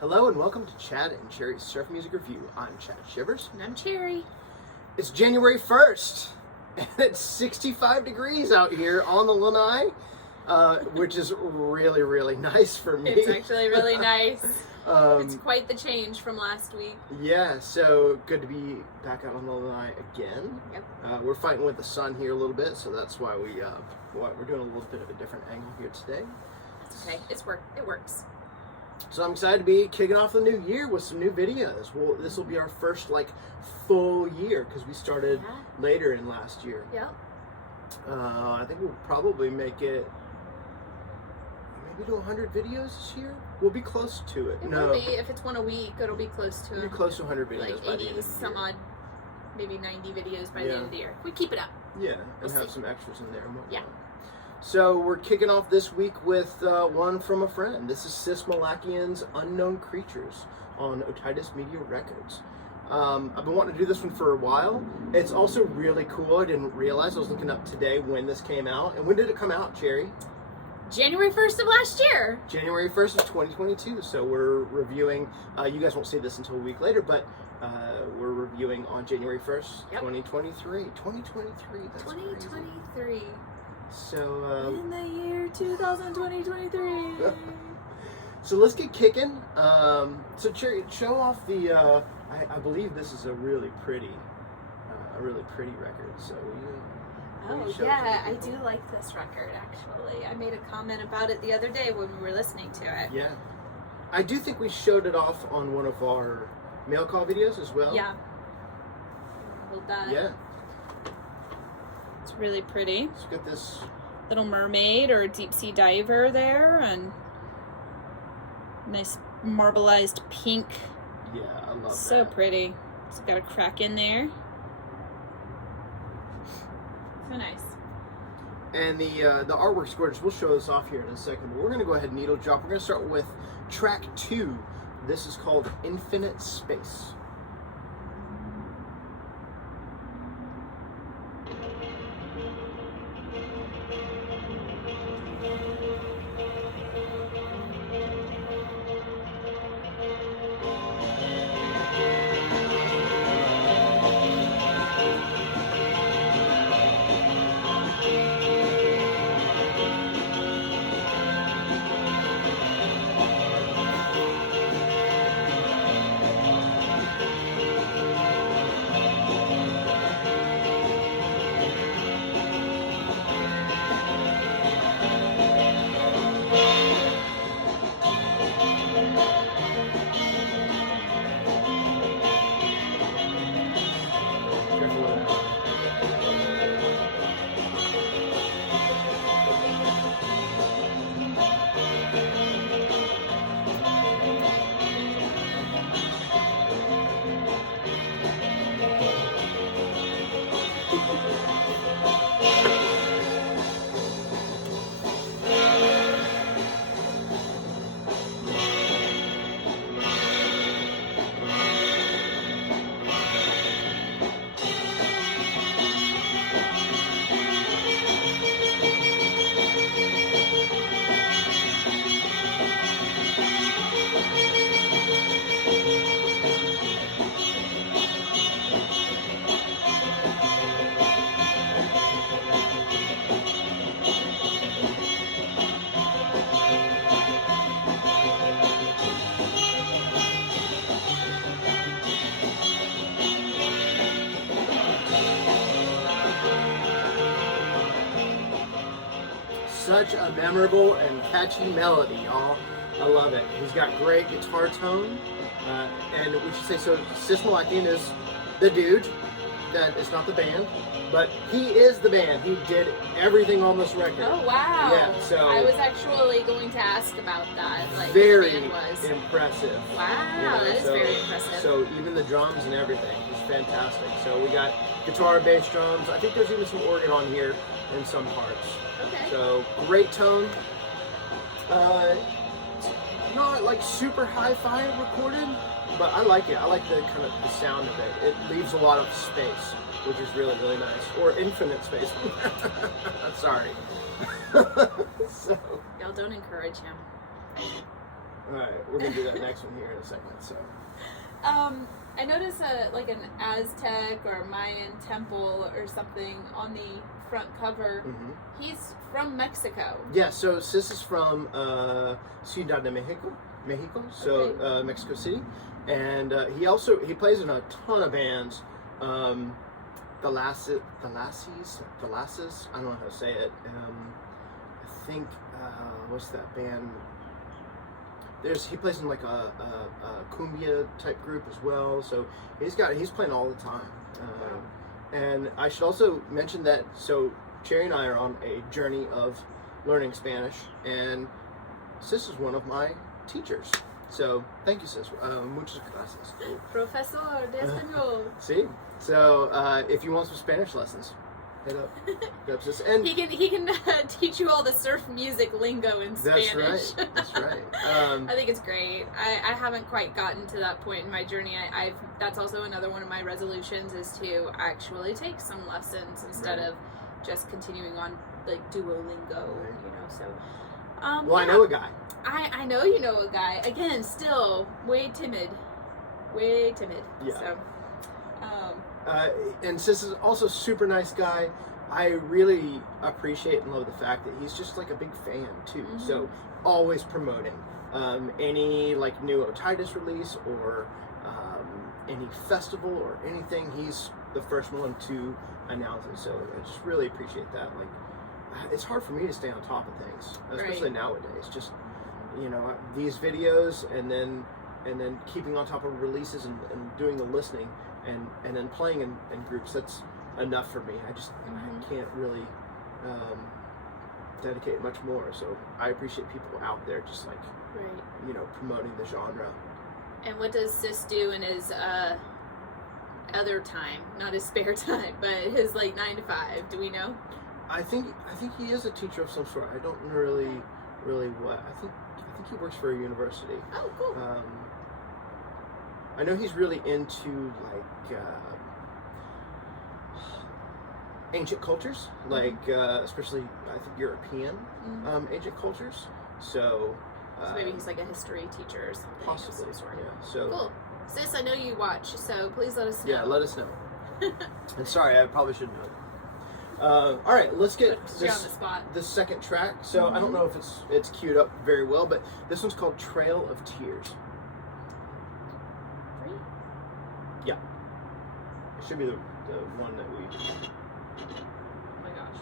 Hello and welcome to Chad and Cherry's Surf Music Review. I'm Chad Shivers. And I'm Cherry. It's January 1st, and it's 65 degrees out here on the lanai, which is really, really nice for me. It's actually really nice. It's quite the change from last week. Yeah, so good to be back out on the lanai again. Yep. We're fighting with the sun here a little bit, so that's why we're doing a little bit of a different angle here today. That's okay. It works. So I'm excited to be kicking off the new year with some new videos. Well, this will be our first full year because we started later in last year. Yep. I think we'll probably make it maybe to 100 videos this year. We'll be close to it. It will be. If it's one a week, it'll be close to We'll be close to 100 videos by the end of the year. some odd, maybe 90 videos by the end of the year. We keep it up. Yeah, and have some extras in there. Yeah. So we're kicking off this week with one from a friend. This is Sys Malakian's Unknown Creatures on Otitis Media Records. I've been wanting to do this one for a while. It's also really cool. I didn't realize. I was looking up today when this came out. And when did it come out, Cherry? January 1st of last year. January 1st of 2022. So we're reviewing. You guys won't see this until a week later, but we're reviewing on January 1st, 2023. 2023. That's 2023. crazy. So, in the year 2023. So let's get kicking. So Cherry, show off the. I believe this is a really pretty record. So. I do like this record actually. I made a comment about it the other day when we were listening to it. Yeah, I do think we showed it off on one of our mail call videos as well. Yeah. Hold that. Yeah. It's really pretty. Let's get this little mermaid or deep sea diver there, and nice marbleized pink. Yeah, I love that. So pretty. It's got a crack in there. So nice. And the artwork's gorgeous. We'll show this off here in a second. But we're gonna go ahead and needle drop. We're gonna start with track 2. This is called Infinite Space. Such a memorable and catchy melody, y'all. I love it. He's got great guitar tone, and we should say so. Sys Malakian is the dude. That is not the band, but he is the band. He did everything on this record. Oh wow! Yeah, so I was actually going to ask about that. Like very the band was. impressive. Wow, that is very impressive. So even the drums and everything is fantastic. So we got guitar, bass, drums. I think there's even some organ on here in some parts. Okay. So great tone. Not like super hi-fi recorded, but I like it. I like the kind of the sound of it. It leaves a lot of space, which is really, really nice. Or infinite space. Sorry. So. Y'all don't encourage him. All right, we're gonna do that next one here in a second. So, I noticed like an Aztec or Mayan temple or something on the front cover. mm-hmm. He's from Mexico. Yeah, so Sys is from Ciudad de Mexico, so Okay. Mexico City, and he plays in a ton of bands. Thalasses, I don't know how to say it. I think what's that band? He plays in like a cumbia type group as well. So he's playing all the time. And I should also mention that Cherry and I are on a journey of learning Spanish, and Sys is one of my teachers. So thank you, Sys. Muchas gracias. Profesor de español. See? So if you want some Spanish lessons, hit up Sis. And he can teach you all the surf music lingo in Spanish. That's right. I think it's great. I haven't quite gotten to that point in my journey. That's also another one of my resolutions, is to actually take some lessons instead of just continuing on like Duolingo, So. Well, I know a guy. I know you know a guy. Again, still way timid. Yeah. So. And Sys is also a super nice guy. I really appreciate and love the fact that he's just like a big fan too. Mm-hmm. So always promoting any like new Otitis release or any festival or anything. He's the first one to announce it. So I just really appreciate that. Like, it's hard for me to stay on top of things, especially nowadays. Just these videos and then keeping on top of releases and doing the listening. And then playing in groups, that's enough for me. I can't really dedicate much more. So I appreciate people out there just like, promoting the genre. And what does Sys do in his other time? Not his spare time, but his like 9 to 5. Do we know? I think he is a teacher of some sort. I don't really what. I think he works for a university. Oh, cool. I know he's really into like ancient cultures, like especially I think European ancient cultures. So maybe he's like a history teacher or something. Possibly. Of some sort. Yeah. So cool. Sys, I know you watch, so please let us know. Yeah, let us know. And sorry, I probably shouldn't know. All right, let's get the second track. So I don't know if it's queued up very well, but this one's called Trail of Tears. Yeah. It should be the one that we... Oh my gosh.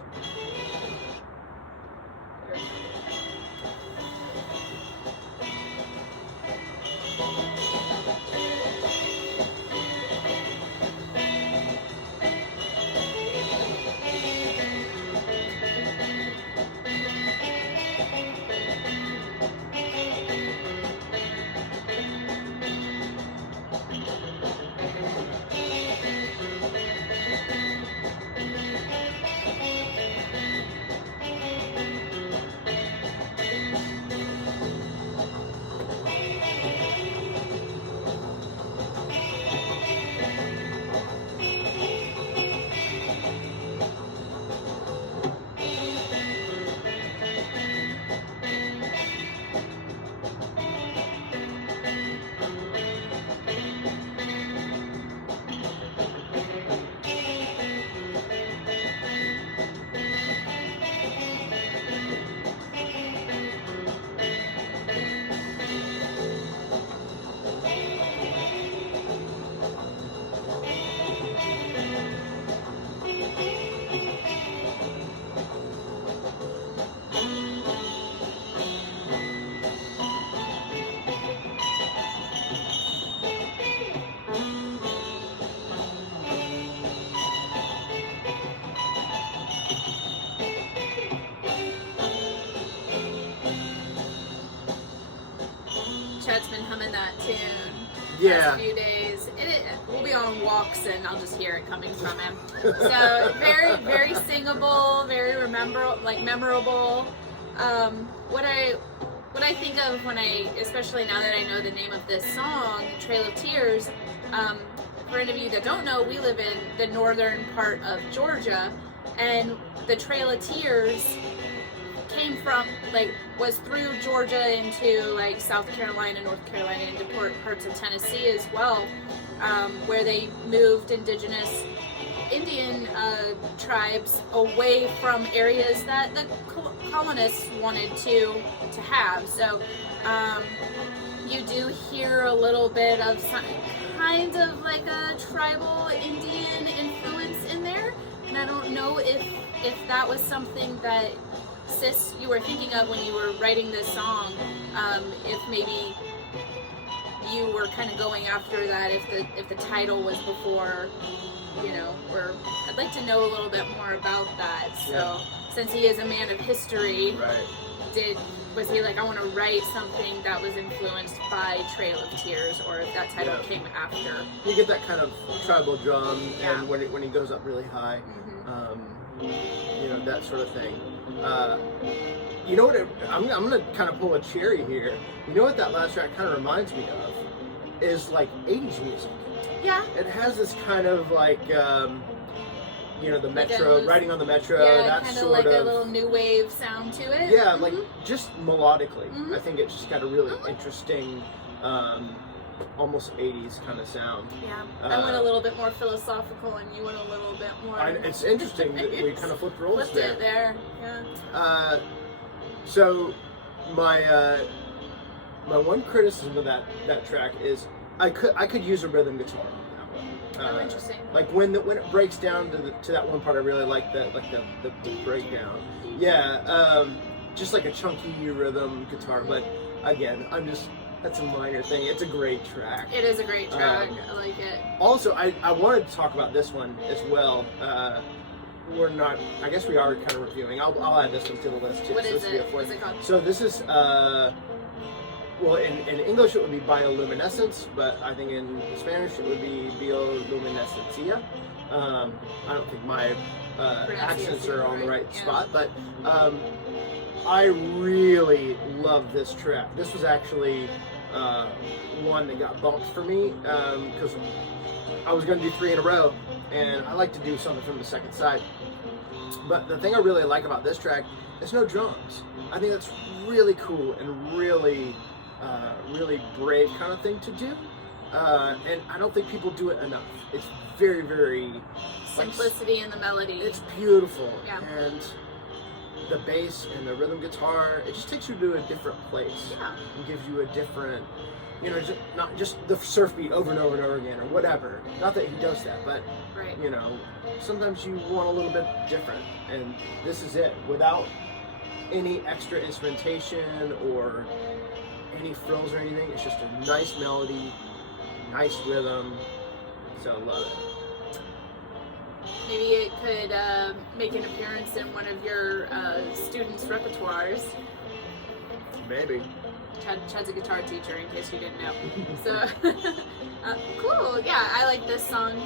Chad's been humming that tune last few days. We'll be on walks and I'll just hear it coming from him. So very, very singable, very memorable. What I think of when especially now that I know the name of this song, Trail of Tears, for any of you that don't know, we live in the northern part of Georgia, and the Trail of Tears came from, like, was through Georgia into like South Carolina, North Carolina, into parts of Tennessee as well, where they moved indigenous Indian tribes away from areas that the colonists wanted to have. So you do hear a little bit of some kind of like a tribal Indian influence in there, and I don't know if that was something that Sys you were thinking of when you were writing this song, if maybe you were kind of going after that, if the title was before, or I'd like to know a little bit more about that. So since he is a man of history, was he like, I want to write something that was influenced by Trail of Tears, or if that title came after? You get that kind of tribal drum, and when he goes up really high, that sort of thing. You know what? I'm gonna kind of pull a cherry here. You know what that last track kind of reminds me of? Is like 80s music. Yeah. It has this kind of like, the metro, riding on the metro. Yeah, that kind of sort like of a little new wave sound to it. Yeah, like just melodically. I think it's just got a really interesting, almost 80s kind of sound. Yeah, I went a little bit more philosophical, and you went a little bit more. It's interesting that we kind of flipped roles there. Flipped it there, yeah. So my one criticism of that track is I could use a rhythm guitar on that one. Interesting. Like when it breaks down to that one part, I really like the breakdown. Yeah, just like a chunky rhythm guitar. But again, that's a minor thing. It's a great track. It is a great track. I like it. Also, I wanted to talk about this one as well. We're not. I guess we are kind of reviewing. I'll add this one to the list too. What is it? What's it called? So this is. Well, in English it would be Bioluminiscencia, but I think in Spanish it would be Bioluminiscencia. I don't think my accents are on the right spot, but I really love this track. This was actually one that got bumped for me because I was going to do 3 in a row, and I like to do something from the second side. But the thing I really like about this track is no drums. I think that's really cool and really brave kind of thing to do, and I don't think people do it enough. It's very, very simplicity in the melody. It's beautiful, yeah. And the bass and the rhythm guitar, it just takes you to a different place. Yeah. And gives you a different, not just the surf beat over and over and over again or whatever. Not that he does that, but sometimes you want a little bit different, and this is it. Without any extra instrumentation or any frills or anything, it's just a nice melody, nice rhythm, so I love it. Maybe it could make an appearance in one of your students' repertoires. Maybe. Chad's a guitar teacher, in case you didn't know. So, cool, yeah, I like this song.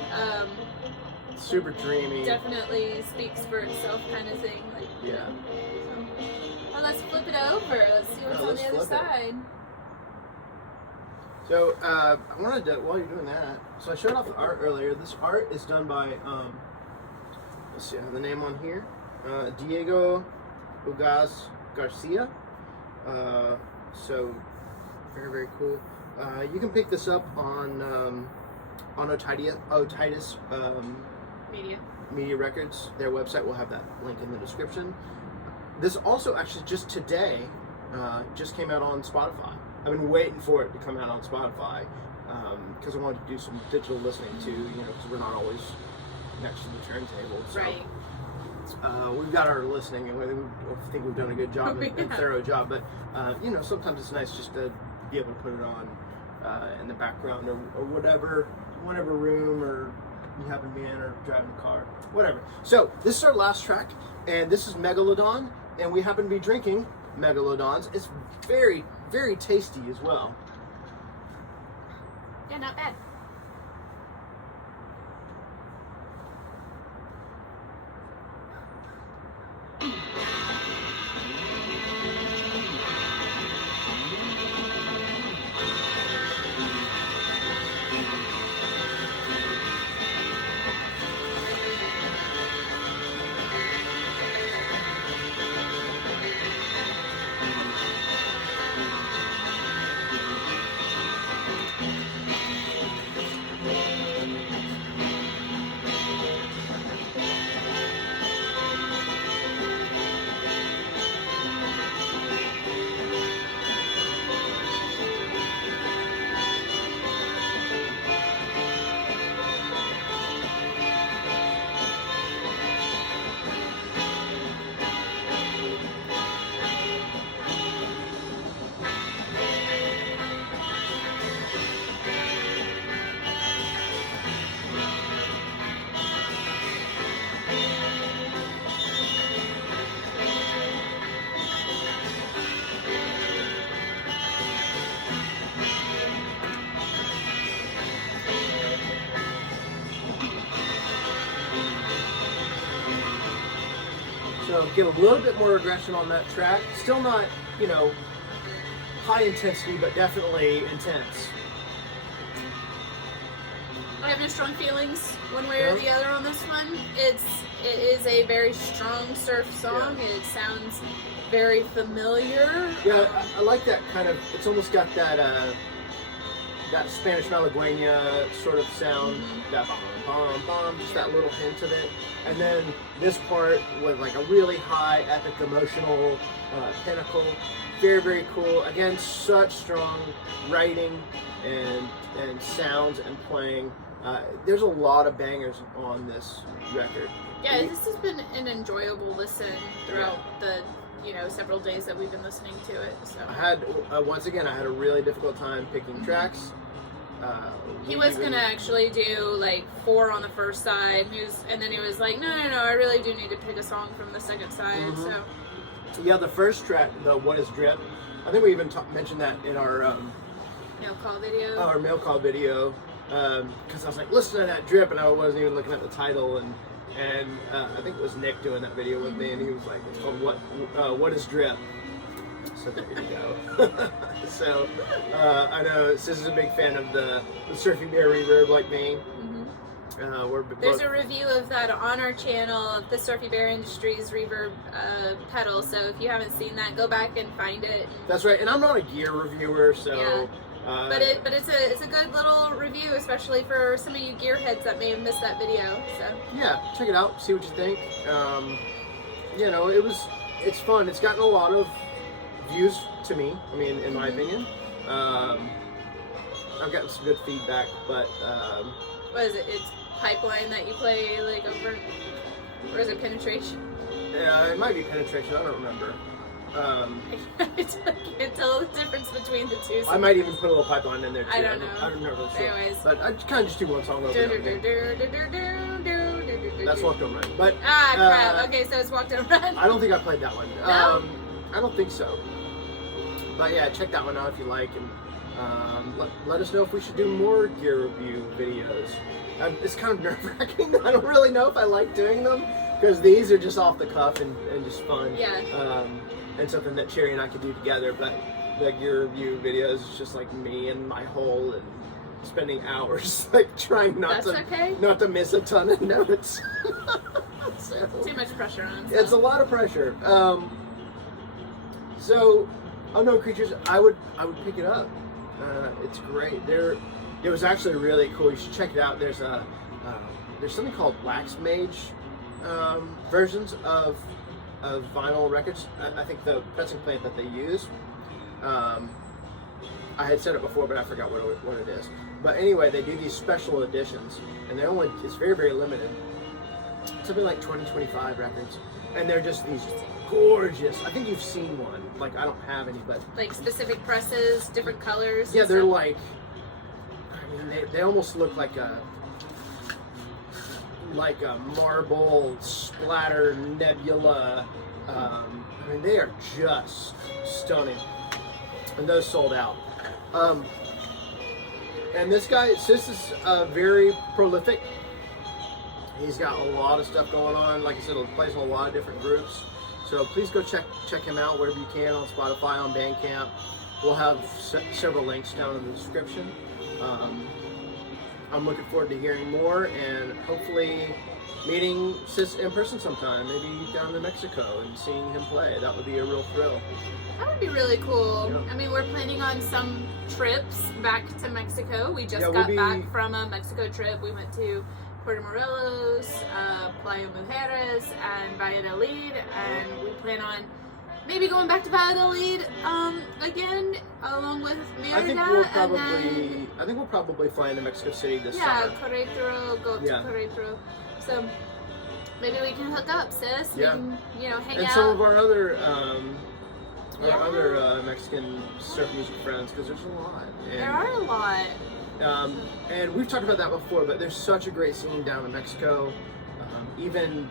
Super dreamy. Definitely speaks for itself kind of thing. Like, yeah. Well, let's flip it over. Let's see what's on the other side. So, I wanted to, while you're doing that, so I showed off the art earlier. This art is done by, let's see, I have the name on here, Diego Ugaz Garcia. So, very, very cool. You can pick this up on Otitis Media Records. Their website will have that link in the description. This also actually just today just came out on Spotify. I've been waiting for it to come out on Spotify because I wanted to do some digital listening too, because we're not always next to the turntable. So, right. We've got our listening, and we think we've done a good job, and thorough job. But sometimes it's nice just to be able to put it on in the background or whatever room or you happen to be in, or driving a car, whatever. So this is our last track, and this is Megalodon, and we happen to be drinking Megalodons. It's very, very tasty as well. Yeah, not bad. So get a little bit more aggression on that track. Still not, you know, high intensity, but definitely intense. I have no strong feelings one way or the other on this one. It is a very strong surf song. It sounds very familiar. Yeah, I like that kind of. It's almost got that that Spanish Malagueña sort of sound. That bom bom bom, just that little hint of it. And then this part with like a really high, epic, emotional pinnacle. Very, very cool. Again, such strong writing and sounds and playing. There's a lot of bangers on this record. Yeah, this has been an enjoyable listen throughout the several days that we've been listening to it. So I had once again, I had a really difficult time picking tracks. He was gonna actually do like 4 on the first side, and then he was like, no, I really do need to pick a song from the second side. So yeah, the first track, the What Is Drip, I think we even mentioned that in our mail call video. Our mail call video, because I was like, listen to that drip, and I wasn't even looking at the title, and I think it was Nick doing that video with me, and he was like, it's called What Is Drip. So there you go. So I know Sys is a big fan of the Surfy Bear reverb, like me. There's a review of that on our channel of the Surfy Bear Industries reverb pedal, so if you haven't seen that, go back and find it. That's right, and I'm not a gear reviewer, so... Yeah. But it's a good little review, especially for some of you gearheads that may have missed that video. So yeah, check it out, see what you think. You know, it's fun. It's gotten a lot of views to me. I mean, in my opinion, I've gotten some good feedback. But what is it? It's Pipeline that you play like over, or is it Penetration? Yeah, it might be Penetration. I don't remember. I can't tell the difference between the two. I might even put a little Pipeline in there too. I don't know. I don't remember. Anyways, but I kind of just do one song over. That's Walk Don't Run. But crap. Okay, so it's Walk Don't Run. I don't think I played that one. No? I don't think so. But yeah, check that one out if you like, and let us know if we should do more gear review videos. It's kind of nerve-wracking. I don't really know if I like doing them, because these are just off the cuff and just fun. Yeah. And something that Cherry and I could do together. But the gear review videos is just like me and my hole and spending hours like trying not to miss a ton of notes. So, too much pressure on. It's a lot of pressure. So Unknown Creatures, I would pick it up. It's great. It was actually really cool. You should check it out. There's something called Wax Mage versions of vinyl records. I think the pressing plant that they use. I had said it before, but I forgot what it is. But anyway, they do these special editions, and it's very, very limited. Something like 20-25 records, and they're just these gorgeous. I think you've seen one. Like, I don't have any, but like specific presses, different colors. Yeah, they're like, I mean, they almost look like a marble splatter nebula. I mean, they are just stunning, and those sold out. And this guy, Sys, is very prolific. He's got a lot of stuff going on. Like I said, he plays in a lot of different groups. So please go check him out wherever you can, on Spotify, on Bandcamp. We'll have several links down in the description. I'm looking forward to hearing more, and hopefully meeting Sys in person sometime, maybe down to Mexico and seeing him play. That would be a real thrill. That would be really cool. Yeah. I mean, we're planning on some trips back to Mexico. We just got back from a Mexico trip. We went to Puerto Morelos, Playa Mujeres, and Valladolid, and we plan on maybe going back to Valladolid again, along with Merida. I think we'll probably fly into Mexico City this summer. Yeah, Querétaro, go to Querétaro. So maybe we can hook up, Sys. We can, hang out. And some of our other Mexican surf music friends, because there's a lot. And there are a lot. And we've talked about that before, but there's such a great scene down in Mexico. Even,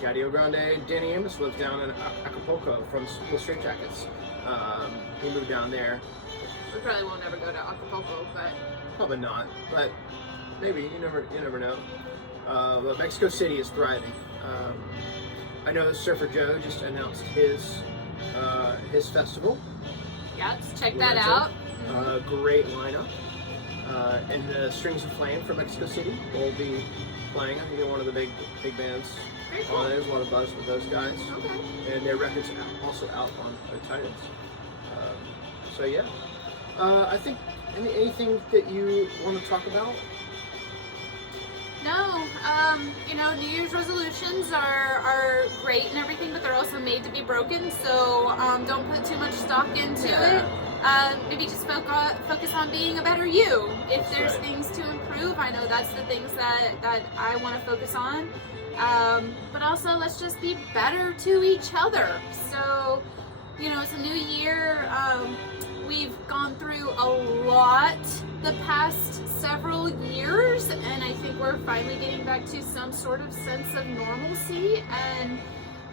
Gadio Grande, Danny Amos lives down in Acapulco from the Straight Jackets. He moved down there. We probably won't ever go to Acapulco, but... Probably not, but maybe, you never know. But Mexico City is thriving. I know Surfer Joe just announced his festival. Yeah, just check that out. Great lineup. And the Strings of Flame from Mexico City will be playing. I think they're one of the big bands. Very cool. There's a lot of buzz with those guys. Okay. And their records are also out on Otitis. So yeah. I think anything that you want to talk about? No, you know, New Year's resolutions are great and everything, but they're also made to be broken, so don't put too much stock into it. Maybe just focus on being a better you. If there's things to improve, I know that's the things that I want to focus on. But also, let's just be better to each other. So, you know, it's a new year. We've gone through a lot the past several years, and I think we're finally getting back to some sort of sense of normalcy. And,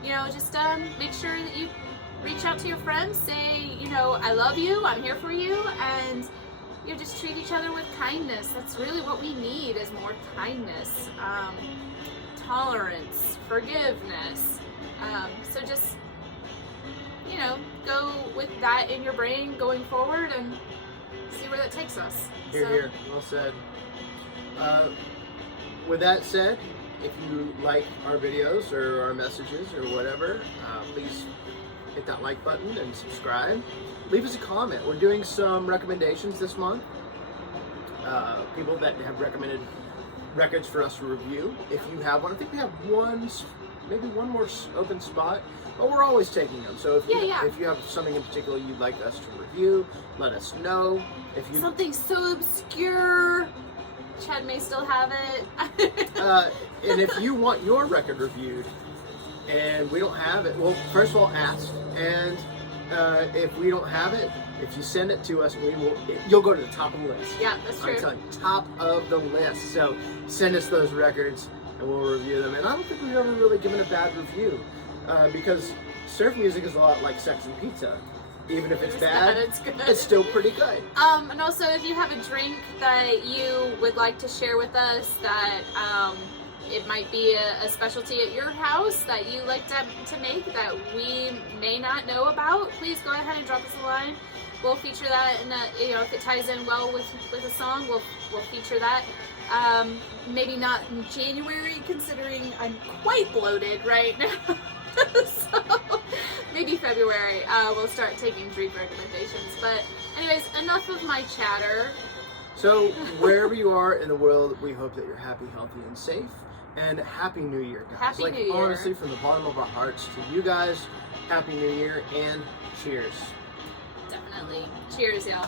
you know, just make sure that you reach out to your friends, say, you know, I love you, I'm here for you, and, you know, just treat each other with kindness. That's really what we need, is more kindness, tolerance, forgiveness. So just, you know, go with that in your brain going forward and see where that takes us. Here. Well said. With that said, if you like our videos or our messages or whatever, please hit that like button and subscribe. Leave us a comment. We're doing some recommendations this month. People that have recommended records for us to review. If you have one, I think we have maybe one more open spot, but we're always taking them. So if you have something in particular you'd like us to review, let us know. If you something so obscure, Chad may still have it. And if you want your record reviewed and we don't have it, well, first of all, ask. And if we don't have it, if you send it to us, you'll go to the top of the list. Yeah, that's true. I'm telling you, top of the list. So send us those records and we'll review them. And I don't think we've ever really given a bad review, because surf music is a lot like sex and pizza. Even if it's bad, it's good. It's still pretty good. And also, if you have a drink that you would like to share with us, that it might be a specialty at your house that you like to make that we may not know about, please go ahead and drop us a line. We'll feature that, and you know, if it ties in well with a song, we'll feature that. Maybe not in January, considering I'm quite bloated right now. So maybe February we'll start taking drink recommendations. But anyways, enough of my chatter. So wherever you are in the world, we hope that you're happy, healthy, and safe. And Happy New Year, guys. Happy New Year. Honestly, from the bottom of our hearts to you guys, Happy New Year and cheers. Definitely. Cheers, y'all.